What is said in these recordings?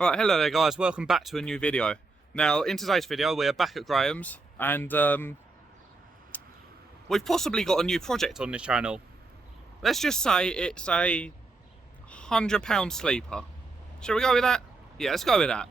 Right, hello there guys, welcome back to a new video. Now in today's video we're back at Graham's and we've possibly got a new project on this channel. Let's just say it's a £100 sleeper. Shall we go with that? Yeah, let's go with that.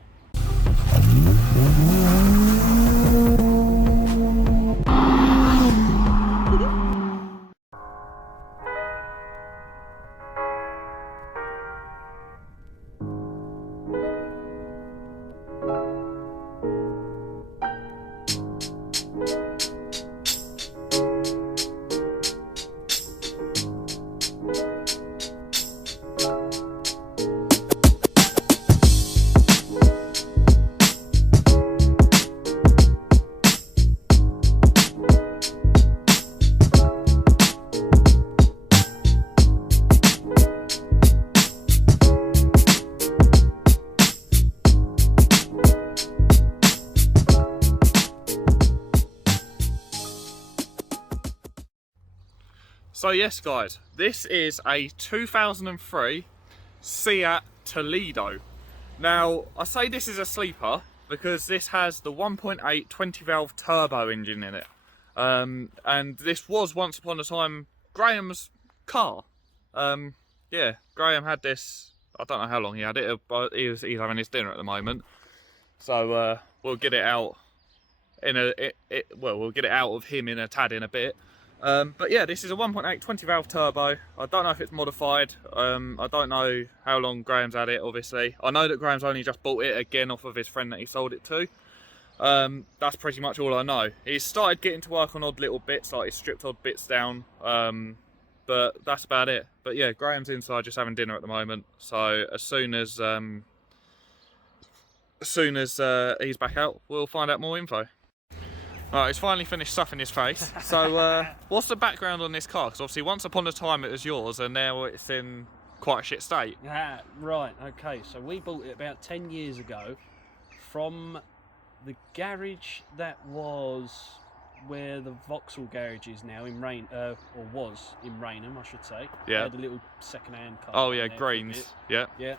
So yes guys, this is a 2003 Seat Toledo. Now I say this is a sleeper because this has the 1.8 20 valve turbo engine in it. And this was once upon a time Graham's car. Yeah, Graham had this, I don't know how long he had it, but he's having his dinner at the moment. So we'll get it out we'll get it out of him in a tad in a bit. But yeah, this is a 1.8 20 valve turbo. I don't know if it's modified. I don't know how long Graham's had it, obviously. I know that Graham's only just bought it again off of his friend that he sold it to. That's pretty much all I know. He's started getting to work on odd little bits, like he's stripped odd bits down. But that's about it. But yeah, Graham's inside just having dinner at the moment. So as soon as he's back out, we'll find out more info. Right, he's finally finished stuffing his face. So, what's the background on this car? Because obviously, once upon a time it was yours, and now it's in quite a shit state. Ah, right, okay. So we bought it about 10 years ago from the garage that was where the Vauxhall garage is now in or was in Rainham, I should say. Yeah. They had a little second-hand car. Oh yeah, Greens. Yeah. Yeah.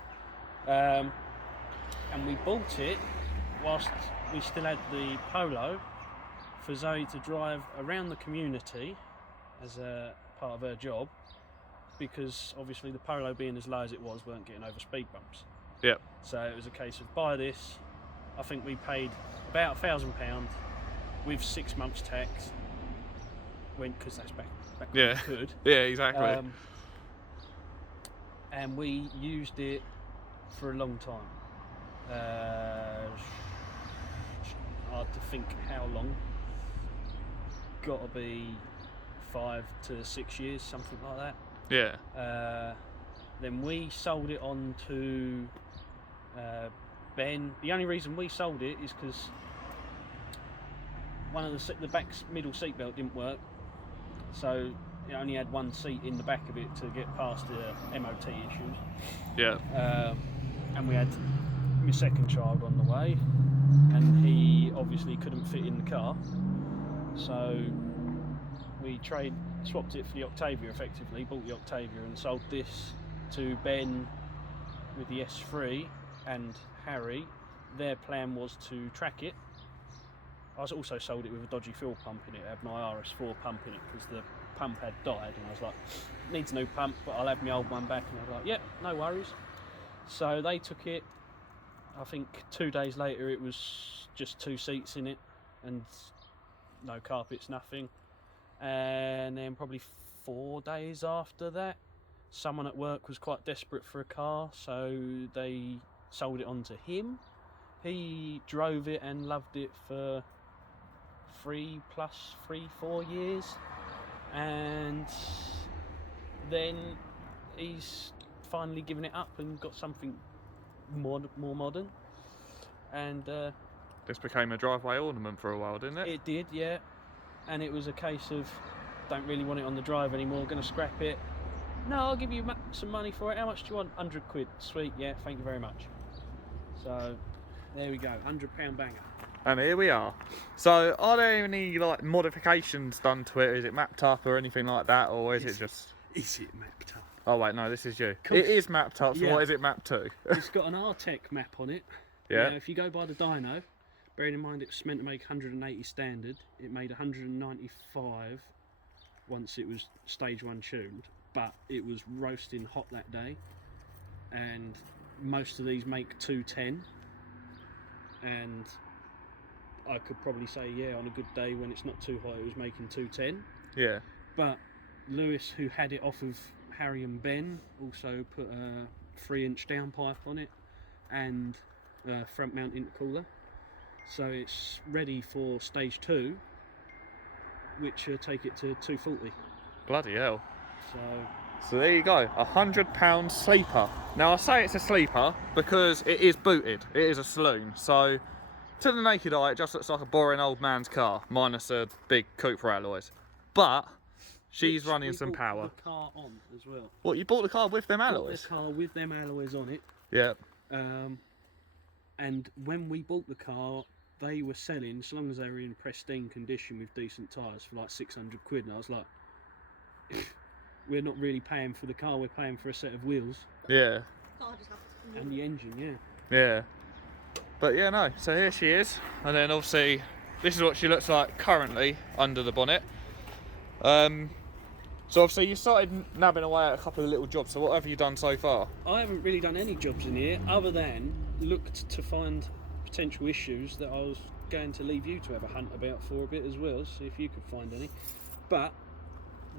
And we bought it whilst we still had the Polo, for Zoe to drive around the community as a part of her job, because obviously the Polo, being as low as it was, weren't getting over speed bumps. Yeah. So it was a case of buy this. I think we paid about £1,000 with 6 months tax, because that's back when we could. Yeah, exactly. And we used it for a long time. Hard to think how long. Got to be 5 to 6 years, something like that. Yeah. Then we sold it on to Ben. The only reason we sold it is because one of the back middle seat belt didn't work, so it only had one seat in the back of it to get past the MOT issues. Yeah. And we had my second child on the way, and he obviously couldn't fit in the car. So we swapped it for the Octavia effectively, bought the Octavia and sold this to Ben with the S3 and Harry. Their plan was to track it. I was also sold it with a dodgy fuel pump in it. It had my RS4 pump in it because the pump had died, and I was like, needs a new pump, but I'll have my old one back. And I was like, yep, no worries. So they took it. I think 2 days later it was just 2 seats in it and no carpets, nothing. And then probably 4 days after that, someone at work was quite desperate for a car, so they sold it on to him. He drove it and loved it for 4 years, and then he's finally given it up and got something more modern. And this became a driveway ornament for a while, didn't it? It did, yeah. And it was a case of, don't really want it on the drive anymore, going to scrap it. No, I'll give you some money for it. How much do you want? 100 quid. Sweet, yeah, thank you very much. So there we go, £100 banger. And here we are. So are there any like modifications done to it? Is it mapped up or anything like that, or is it just... Is it mapped up? Oh wait, no, this is you. Cool. It is mapped up, so Yeah. what is it mapped to? It's got an RTEC map on it. Yeah. Now, if you go by the dyno, bearing in mind it's meant to make 180 standard, it made 195 once it was stage 1 tuned, but it was roasting hot that day, and most of these make 210, and I could probably say, yeah, on a good day when it's not too hot, it was making 210. Yeah. But Lewis, who had it off of Harry and Ben, also put a 3-inch downpipe on it and a front mount intercooler. So it's ready for stage 2, which take it to 240. Bloody hell. So there you go, £100 sleeper. Now I say it's a sleeper because it is booted, it is a saloon. So to the naked eye, it just looks like a boring old man's car, minus a big Cooper alloys. But she's running some power. The car on as well. What, you bought the car with them Bought alloys? the car with them alloys on it. Yeah. And when we bought the car, they were selling, so long as they were in pristine condition with decent tyres, for like 600 quid. And I was like, we're not really paying for the car, we're paying for a set of wheels. Yeah. And the engine, yeah. Yeah. But yeah, no, so here she is. And then obviously, this is what she looks like currently under the bonnet. So obviously you started nabbing away at a couple of little jobs, so what have you done so far? I haven't really done any jobs in here, other than looked to find potential issues that I was going to leave you to have a hunt about for a bit as well, see if you could find any. But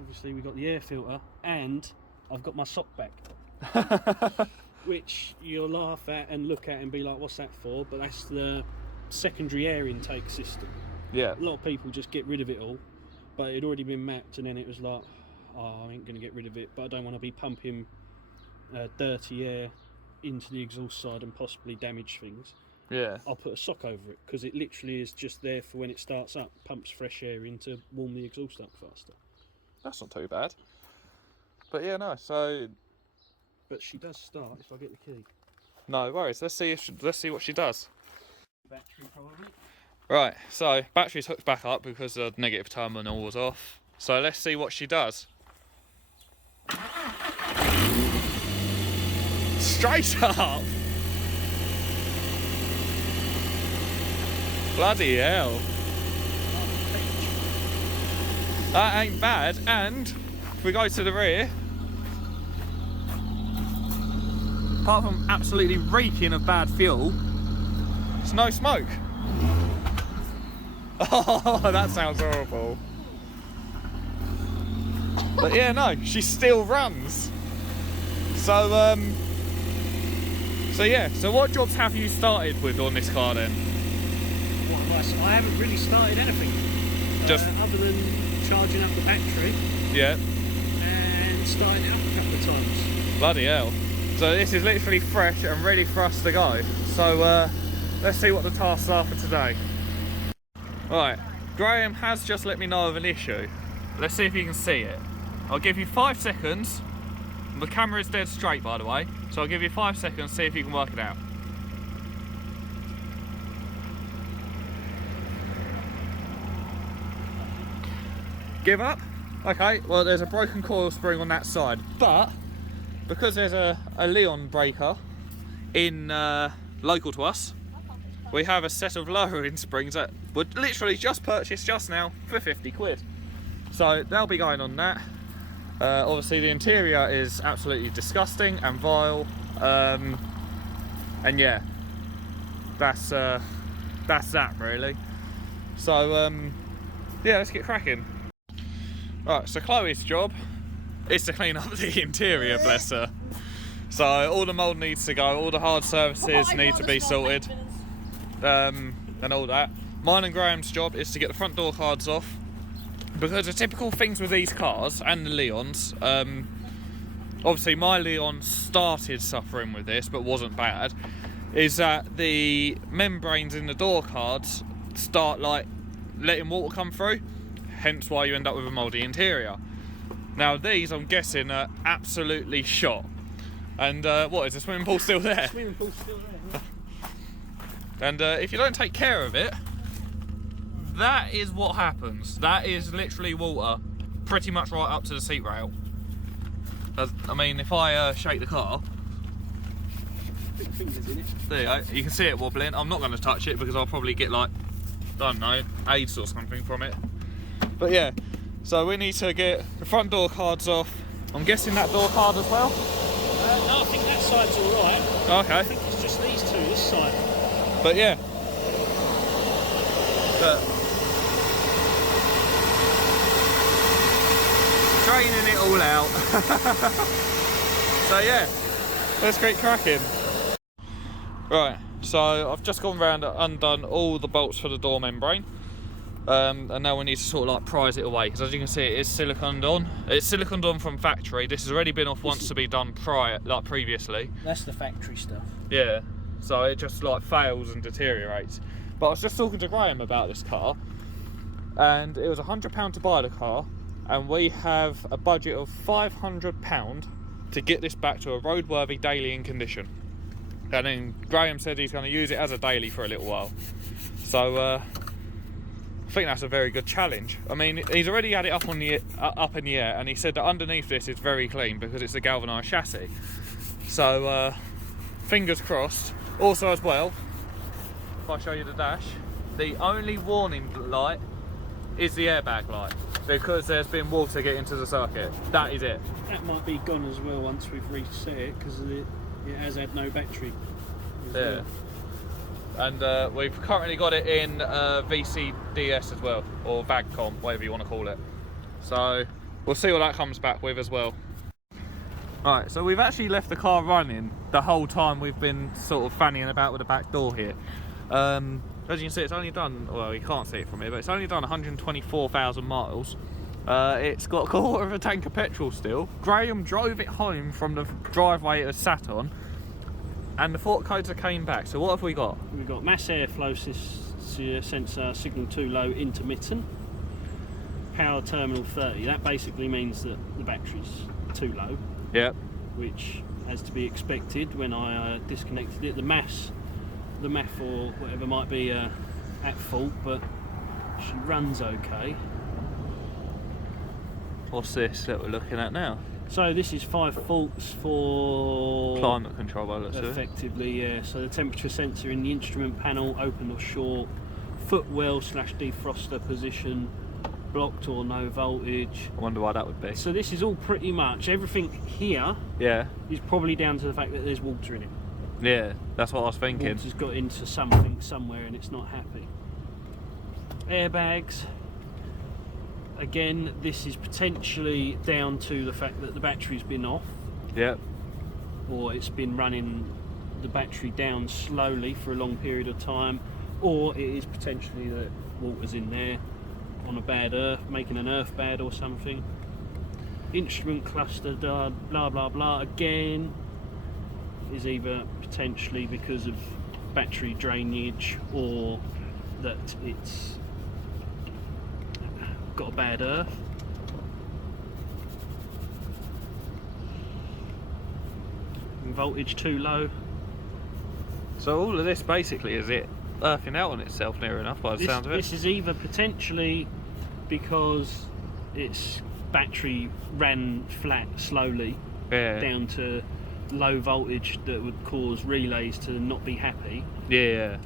obviously we got the air filter, and I've got my sock back. Which you'll laugh at and look at and be like, what's that for? But that's the secondary air intake system. Yeah. A lot of people just get rid of it all, but it had already been mapped, and then it was like, oh, I ain't going to get rid of it, but I don't want to be pumping dirty air into the exhaust side and possibly damage things. Yeah. I'll put a sock over it, because it literally is just there for when it starts up, pumps fresh air in to warm the exhaust up faster. That's not too bad. But yeah, no, so... But she does start if I get the key. No worries, let's see what she does. Battery probably. Right, so battery's hooked back up because the negative terminal was off. So let's see what she does. Straight up! Bloody hell. That ain't bad, and if we go to the rear, apart from absolutely reeking of bad fuel, there's no smoke. Oh, that sounds horrible. But yeah, no, she still runs. So yeah, so what jobs have you started with on this car then? I haven't really started anything. Just other than charging up the battery. Yeah. And starting it up a couple of times. Bloody hell. So this is literally fresh and ready for us to go. So let's see what the tasks are for today. Right, Graham has just let me know of an issue. Let's see if you can see it. I'll give you 5 seconds. The camera is dead straight, by the way. So I'll give you 5 seconds, see if you can work it out. Give up? Okay, well there's a broken coil spring on that side, but because there's a Leon breaker in local to us, we have a set of lowering springs that were literally just purchased just now for 50 quid. So they'll be going on that. Obviously the interior is absolutely disgusting and vile, and yeah, that's that really. So yeah, let's get cracking. Right, so Chloe's job is to clean up the interior, bless her. So all the mould needs to go, all the hard surfaces need to be sorted, and all that. Mine and Graham's job is to get the front door cards off, because the typical things with these cars and the Leons, obviously my Leon started suffering with this but wasn't bad, is that the membranes in the door cards start like letting water come through, hence why you end up with a mouldy interior. Now these, I'm guessing, are absolutely shot. And what, is the swimming pool still there? Swimming pool's still there, yeah. And if you don't take care of it, that is what happens. That is literally water pretty much right up to the seat rail. I mean, if I shake the car, Big fingers in it. there you go. You can see it wobbling. I'm not going to touch it because I'll probably get like, I don't know, AIDS or something from it. But yeah, so we need to get the front door cards off. I'm guessing that door card as well? No, I think that side's alright. Okay. I think it's just these two, this side. But yeah. But draining it all out. So yeah, let's get cracking. Right, so I've just gone round and undone all the bolts for the door membrane. And now we need to sort of like prise it away, because as you can see it is siliconed on. It's siliconed on from factory. This has already been off once to be done previously. That's the factory stuff. Yeah, so it just like fails and deteriorates. But I was just talking to Graham about this car, and it was £100 to buy the car, and we have a budget of £500 to get this back to a roadworthy daily in condition. And then Graham said he's going to use it as a daily for a little while. So I think that's a very good challenge. I mean, he's already had it up in the air, and he said that underneath this is very clean because it's a galvanised chassis. So fingers crossed. Also as well, if I show you the dash, the only warning light is the airbag light, because there's been water getting to the circuit. That is it. That might be gone as well once we've reset it, because it has had no battery. Yeah. And we've currently got it in VCDS as well, or VAGCOM, whatever you want to call it. So we'll see what that comes back with as well. Right, so we've actually left the car running the whole time we've been sort of fannying about with the back door here. As you can see, it's only done, well, you can't see it from here, but it's only done 124,000 miles. It's got a quarter of a tank of petrol still. Graham drove it home from the driveway it was sat on, and the fault codes came back. So what have we got? We've got mass airflow sensor, signal too low, intermittent, power terminal 30. That basically means that the battery's too low. Yep. Which has to be expected when I disconnected it. The MAF or whatever might be at fault, but she runs okay. What's this that we're looking at now? So this is 5 faults for Climate control by the looks of it. effectively, yeah. So the temperature sensor in the instrument panel, open or short, footwell / defroster position, blocked or no voltage. I wonder why that would be. So this is all pretty much, everything here Yeah. is probably down to the fact that there's water in it. Yeah, that's what I was thinking. Water's got into something somewhere and it's not happy. Airbags. Again, this is potentially down to the fact that the battery's been off. Yep. Or it's been running the battery down slowly for a long period of time. Or it is potentially that water's in there on a bad earth, making an earth bad or something. Instrument cluster, blah blah blah. Again, is either potentially because of battery drainage or that it's got a bad earth. And voltage too low. So all of this basically is it earthing out on itself near enough by the sound of it. This is either potentially because its battery ran flat slowly down to low voltage that would cause relays to not be happy. Yeah.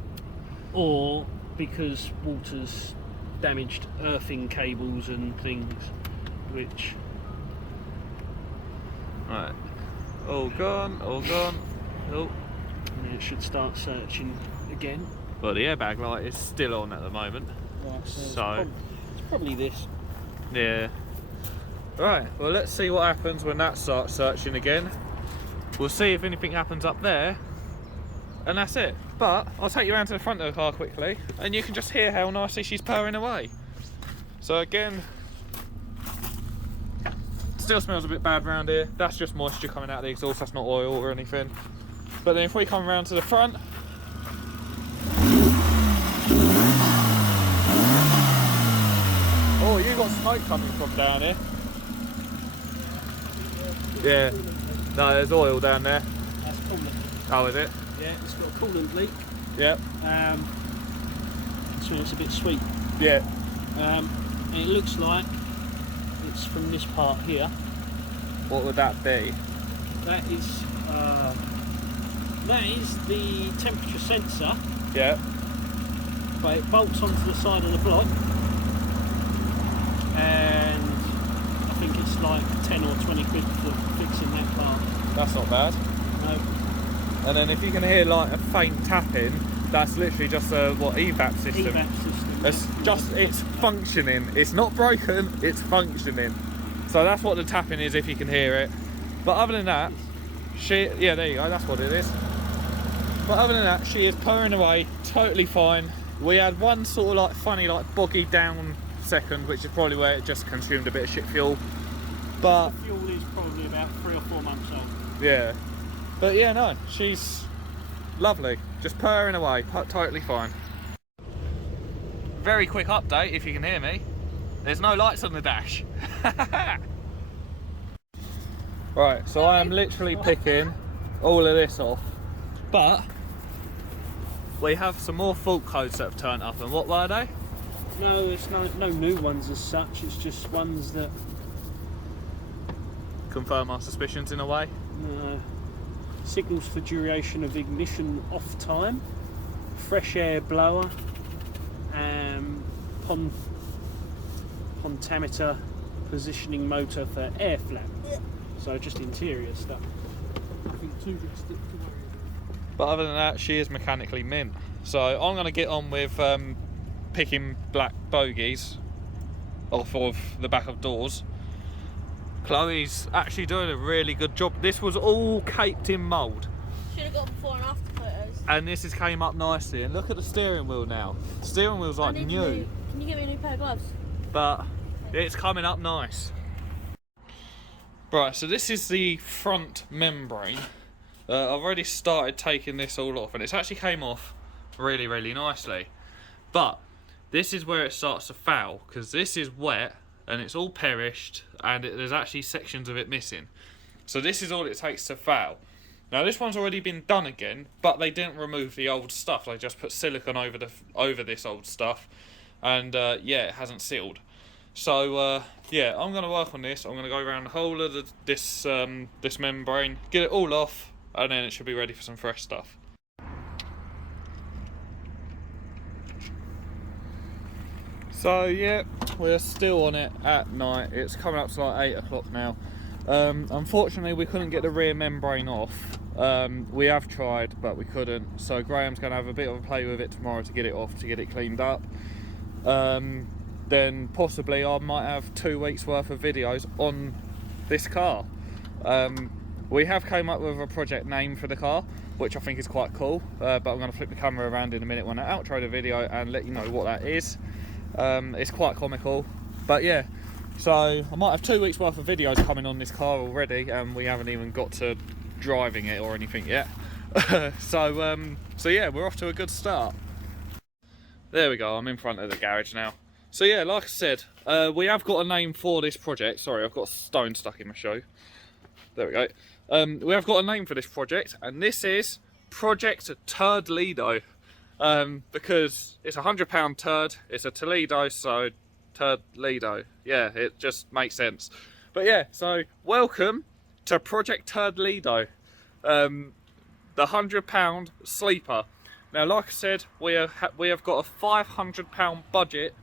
Or because water's damaged earthing cables and things, which... Right. All gone, all gone. Oh. And it should start searching again. Well, the airbag light is still on at the moment. Right, So it's probably this. Yeah. Right, well let's see what happens when that starts searching again. We'll see if anything happens up there, and that's it. But I'll take you around to the front of the car quickly, and you can just hear how nicely she's purring away. So again, still smells a bit bad around here. That's just moisture coming out of the exhaust, that's not oil or anything. But then if we come around to the front, oh, you got smoke coming from down here. Yeah. No, there's oil down there. That's coolant. Oh, is it? Yeah, it's got a coolant leak. Yep. So it's a bit sweet. Yeah. And it looks like it's from this part here. what would that be? That is the temperature sensor, Yeah. but it bolts onto the side of the block, and I think it's like 10 or 20 quid for fixing that part. That's not bad. No. And then if you can hear like a faint tapping, that's literally just a evap system. EVAP system. It's functioning. It's not broken, it's functioning. So that's what the tapping is, if you can hear it. But other than that, yeah, there you go, that's what it is. But other than that, she is purring away, totally fine. We had one sort of like funny, like boggy down second, which is probably where it just consumed a bit of shit fuel. But the fuel is probably about 3 or 4 months old. yeah. But yeah, no, she's lovely. Just purring away, totally fine. Very quick update, if you can hear me. There's no lights on the dash. Right, so I am literally picking all of this off. But we have some more fault codes that have turned up, and what were they? No, it's no new ones as such, it's just ones that confirm our suspicions in a way. Signals for duration of ignition off time, fresh air blower, pontometer positioning motor for air flap. So just interior stuff. Nothing too drastic to worry about. But other than that, she is mechanically mint. So I'm going to get on with picking black bogies off of the back of doors. Chloe's actually doing a really good job. This was all caked in mould. Should have got before and after photos. And this has came up nicely. And look at the steering wheel now. The steering wheel's like new. Can you give me a new pair of gloves? But it's coming up nice. Right, so this is the front membrane. I've already started taking this all off, and it's actually came off really, really nicely. But this is where it starts to foul, because this is wet and it's all perished, and there's actually sections of it missing. So this is all it takes to foul. Now this one's already been done again, but they didn't remove the old stuff. They just put silicone over this old stuff, and yeah, it hasn't sealed. So yeah, I'm going to work on this. I'm going to go around the whole of this membrane, get it all off, and then it should be ready for some fresh stuff. So yeah, we're still on it at night. It's coming up to like 8 o'clock now. Unfortunately, we couldn't get the rear membrane off. We have tried, but we couldn't. So Graham's going to have a bit of a play with it tomorrow to get it off, to get it cleaned up. Then possibly I might have 2 weeks worth of videos on this car. We have came up with a project name for the car, which I think is quite cool, but I'm going to flip the camera around in a minute when I outro the video and let you know what that is. It's quite comical, but yeah, so I might have 2 weeks worth of videos coming on this car already, and we haven't even got to driving it or anything yet. So yeah, we're off to a good start. There we go, I'm in front of the garage now. So yeah, like I said, we have got a name for this project. Sorry, I've got a stone stuck in my shoe. There we go. We have got a name for this project, and this is Project Turdlido. Because it's a £100 turd, it's a Toledo, so Turdlido. Yeah, it just makes sense. But yeah, so welcome to Project Turdlido, the £100 sleeper. Now, like I said, we have got a £500 budget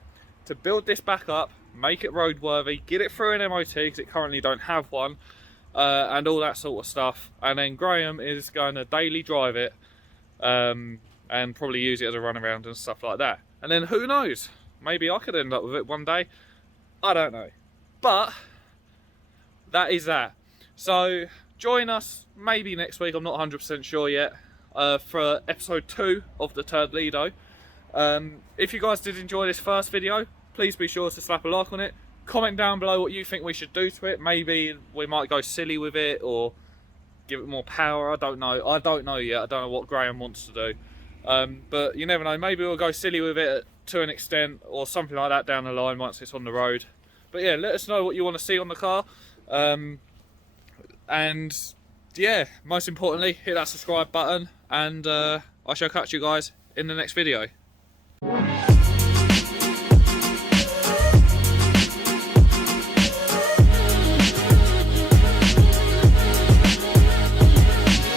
to build this back up, make it roadworthy, get it through an MOT because it currently don't have one, and all that sort of stuff. And then Graham is going to daily drive it, and probably use it as a runaround and stuff like that. And then who knows? Maybe I could end up with it one day. I don't know. But that is that. So join us maybe next week. I'm not 100% sure yet. For episode 2 of the Turdlido. If you guys did enjoy this first video, please be sure to slap a like on it. Comment down below what you think we should do to it. Maybe we might go silly with it or give it more power. I don't know. I don't know yet. I don't know what Graham wants to do. But you never know. Maybe we'll go silly with it to an extent or something like that down the line once it's on the road. But yeah, let us know what you want to see on the car. And yeah, most importantly, hit that subscribe button, and I shall catch you guys in the next video.